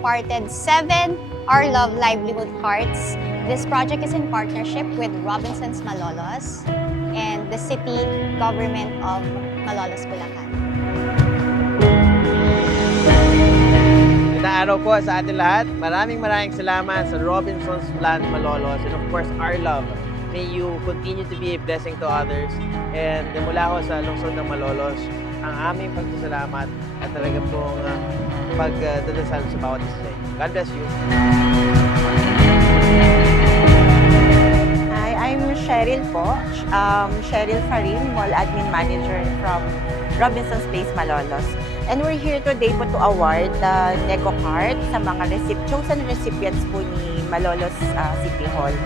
imparted 7 Our Love Livelihood Carts. This project is in partnership with Robinsons Malolos and the city government of Malolos, Bulacan. Magandang araw po sa atin lahat. Maraming salamat sa Robinsons Land Malolos and of course Our Love. May you continue to be a blessing to others. And mula ho sa lungsod ng Malolos, ang aming pagsasalamat at talaga pong pagdadasal sa bawat isa. God bless you. Hi, I'm Cheryl po. Cheryl Farin, Mall Admin Manager from Robinsons Place, Malolos. And we're here today po to award the Neco Card sa mga chosen recipients po ni Malolos City Hall.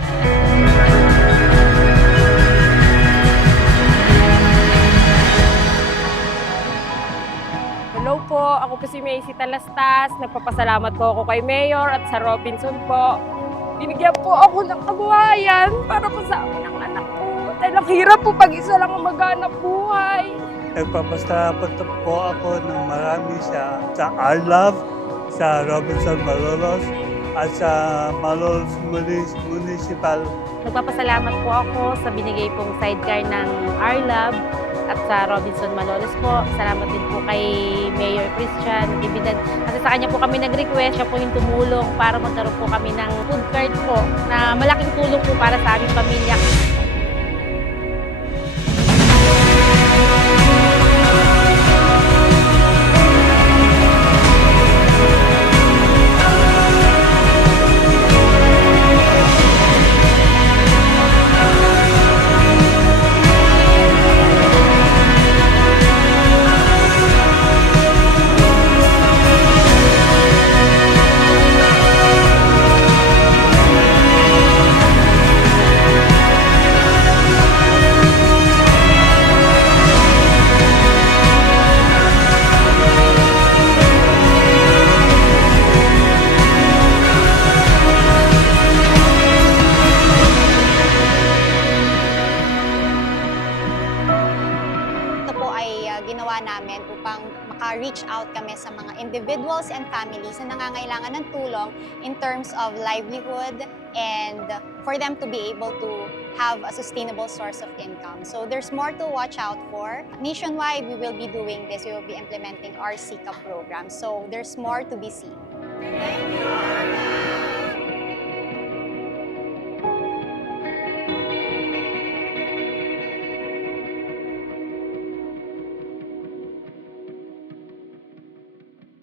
Hello po, ako po si Macy Talastas. Nagpapasalamat po ako kay Mayor at sa Robinson po. Binigyan po ako ng kabuhayan para po sa amin ang anak ko. Dahil ang hirap po pag isa lang ang maghanap buhay. Nagpapasalamat po ako ng marami sa Our Love, sa Robinson Malolos, at sa Malolos Municipal. Nagpapasalamat po ako sa binigay pong sidecar ng Our Love at sa Robinson Malolos po. Salamat din po kay Mayor Christian Natividad. Kasi sa kanya po kami nag-request, siya po yung tumulong para magkaroon po kami ng food cart po na malaking tulong po para sa aming pamilya. Ginawa namin upang maka-reach out kami sa mga individuals and families na nangangailangan ng tulong in terms of livelihood and for them to be able to have a sustainable source of income. So there's more to watch out for. Nationwide, we will be doing this. We will be implementing our SICA program. So there's more to be seen. Thank you, Anna.